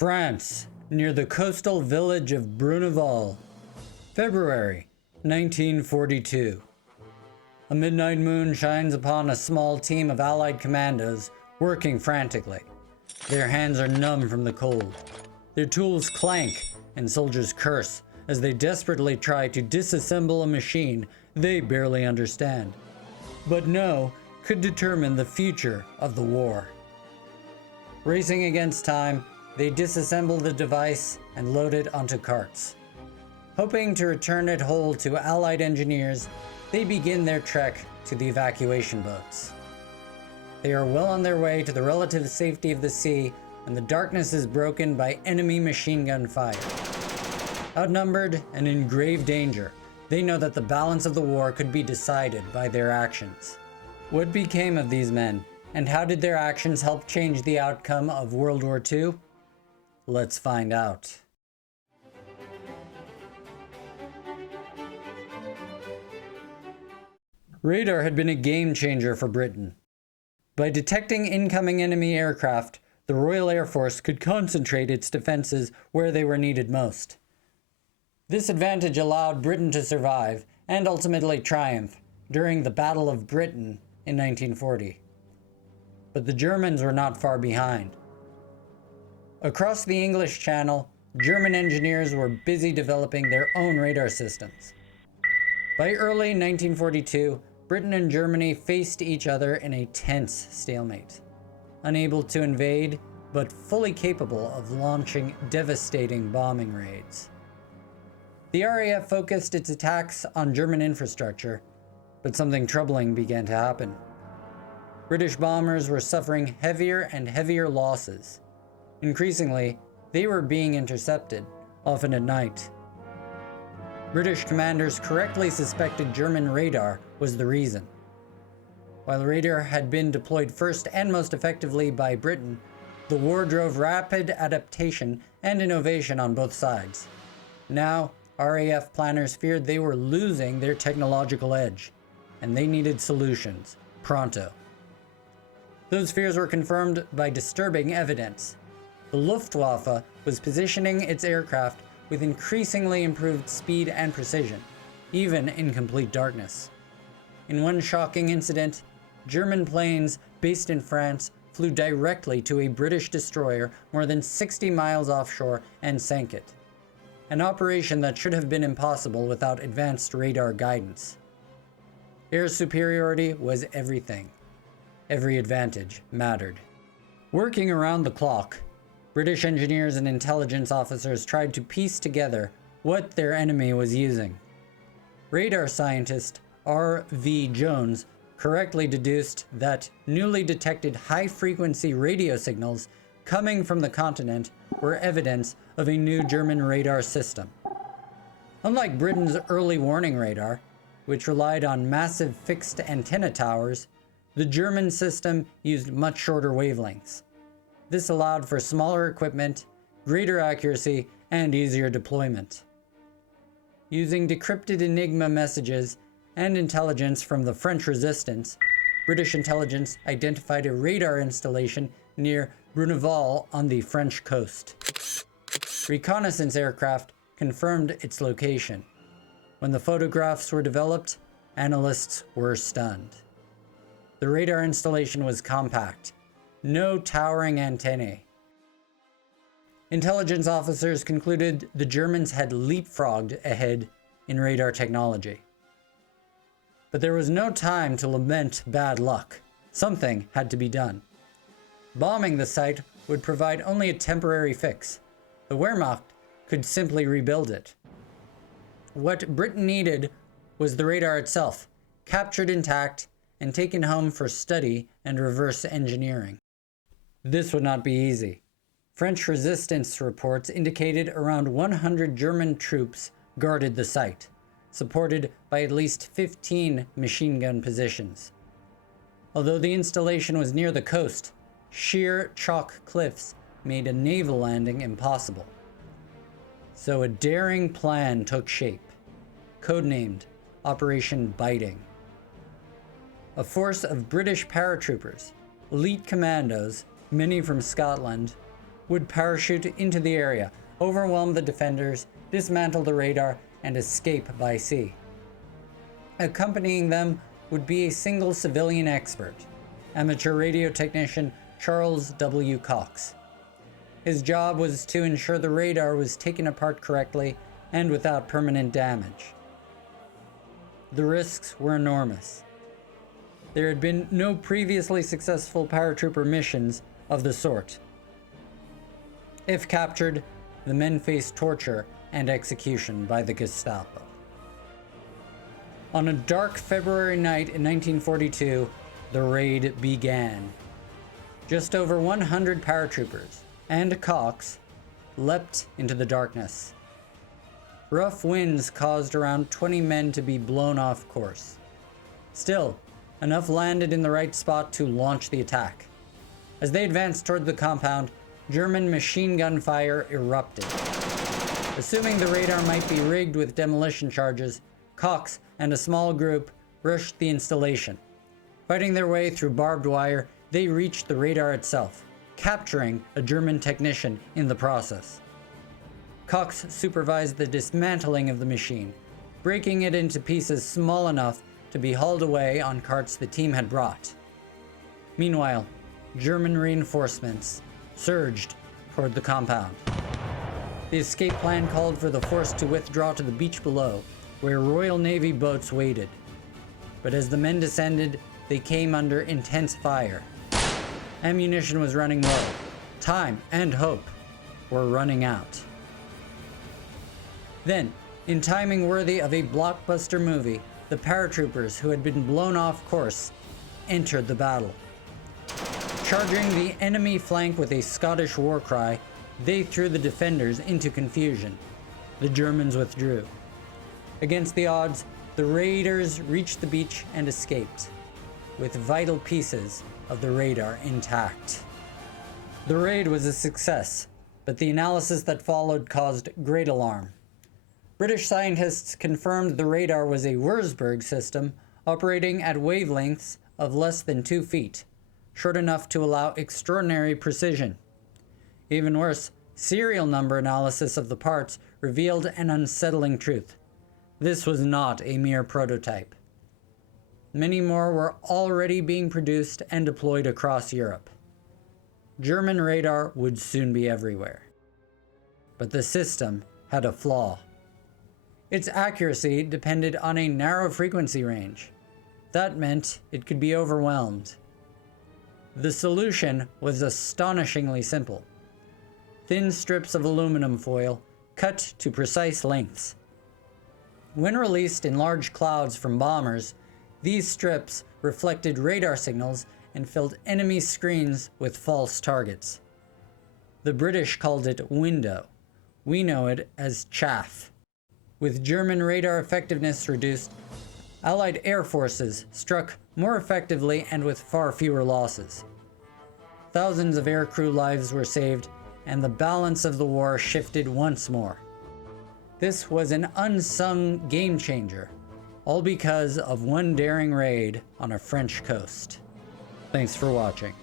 France, near the coastal village of Bruneval, February 1942. A midnight moon shines upon a small team of Allied commandos working frantically. Their hands are numb from the cold. Their tools clank and soldiers curse as they desperately try to disassemble a machine they barely understand, but know could determine the future of the war. Racing against time, they disassemble the device and load it onto carts. Hoping to return it whole to Allied engineers, they begin their trek to the evacuation boats. They are well on their way to the relative safety of the sea when the darkness is broken by enemy machine gun fire. Outnumbered and in grave danger, they know that the balance of the war could be decided by their actions. What became of these men, and how did their actions help change the outcome of World War II? Let's find out. Radar had been a game changer for Britain. By detecting incoming enemy aircraft, the Royal Air Force could concentrate its defenses where they were needed most. This advantage allowed Britain to survive and ultimately triumph during the Battle of Britain in 1940. But the Germans were not far behind. Across the English Channel, German engineers were busy developing their own radar systems. By early 1942, Britain and Germany faced each other in a tense stalemate, unable to invade, but fully capable of launching devastating bombing raids. The RAF focused its attacks on German infrastructure, but something troubling began to happen. British bombers were suffering heavier and heavier losses. Increasingly, they were being intercepted, often at night. British commanders correctly suspected German radar was the reason. While radar had been deployed first and most effectively by Britain, the war drove rapid adaptation and innovation on both sides. Now, RAF planners feared they were losing their technological edge, and they needed solutions, pronto. Those fears were confirmed by disturbing evidence. The Luftwaffe was positioning its aircraft with increasingly improved speed and precision, even in complete darkness. In one shocking incident, German planes based in France flew directly to a British destroyer more than 60 miles offshore and sank it. An operation that should have been impossible without advanced radar guidance. Air superiority was everything. Every advantage mattered. Working around the clock, British engineers and intelligence officers tried to piece together what their enemy was using. Radar scientist R.V. Jones correctly deduced that newly detected high-frequency radio signals coming from the continent were evidence of a new German radar system. Unlike Britain's early warning radar, which relied on massive fixed antenna towers, the German system used much shorter wavelengths. This allowed for smaller equipment, greater accuracy, and easier deployment. Using decrypted Enigma messages and intelligence from the French resistance, British intelligence identified a radar installation near Bruneval on the French coast. Reconnaissance aircraft confirmed its location. When the photographs were developed, analysts were stunned. The radar installation was compact, no towering antennae. Intelligence officers concluded the Germans had leapfrogged ahead in radar technology. But there was no time to lament bad luck. Something had to be done. Bombing the site would provide only a temporary fix. The Wehrmacht could simply rebuild it. What Britain needed was the radar itself, captured intact and taken home for study and reverse engineering. This would not be easy. French resistance reports indicated around 100 German troops guarded the site, supported by at least 15 machine gun positions. Although the installation was near the coast, sheer chalk cliffs made a naval landing impossible. So a daring plan took shape, codenamed Operation Biting. A force of British paratroopers, elite commandos, many from Scotland, would parachute into the area, overwhelm the defenders, dismantle the radar, and escape by sea. Accompanying them would be a single civilian expert, amateur radio technician Charles W. Cox. His job was to ensure the radar was taken apart correctly and without permanent damage. The risks were enormous. There had been no previously successful paratrooper missions of the sort. If captured, the men faced torture and execution by the Gestapo. On a dark February night in 1942, the raid began. Just over 100 paratroopers and Cox leapt into the darkness. Rough winds caused around 20 men to be blown off course. Still, enough landed in the right spot to launch the attack. As they advanced toward the compound, German machine gun fire erupted. Assuming the radar might be rigged with demolition charges, Cox and a small group rushed the installation. Fighting their way through barbed wire, they reached the radar itself, capturing a German technician in the process. Cox supervised the dismantling of the machine, breaking it into pieces small enough to be hauled away on carts the team had brought. Meanwhile, German reinforcements surged toward the compound. The escape plan called for the force to withdraw to the beach below, where Royal Navy boats waited. But as the men descended, they came under intense fire. Ammunition was running low. Time and hope were running out. Then, in timing worthy of a blockbuster movie, the paratroopers who had been blown off course entered the battle. Charging the enemy flank with a Scottish war cry, they threw the defenders into confusion. The Germans withdrew. Against the odds, the raiders reached the beach and escaped, with vital pieces of the radar intact. The raid was a success, but the analysis that followed caused great alarm. British scientists confirmed the radar was a Wurzburg system operating at wavelengths of less than 2 feet, short enough to allow extraordinary precision. Even worse, serial number analysis of the parts revealed an unsettling truth. This was not a mere prototype. Many more were already being produced and deployed across Europe. German radar would soon be everywhere. But the system had a flaw. Its accuracy depended on a narrow frequency range. That meant it could be overwhelmed. The solution was astonishingly simple. Thin strips of aluminum foil cut to precise lengths. When released in large clouds from bombers, these strips reflected radar signals and filled enemy screens with false targets. The British called it window. We know it as chaff. With German radar effectiveness reduced, Allied air forces struck more effectively and with far fewer losses. Thousands of aircrew lives were saved, and the balance of the war shifted once more. This was an unsung game changer, all because of one daring raid on a French coast. Thanks for watching.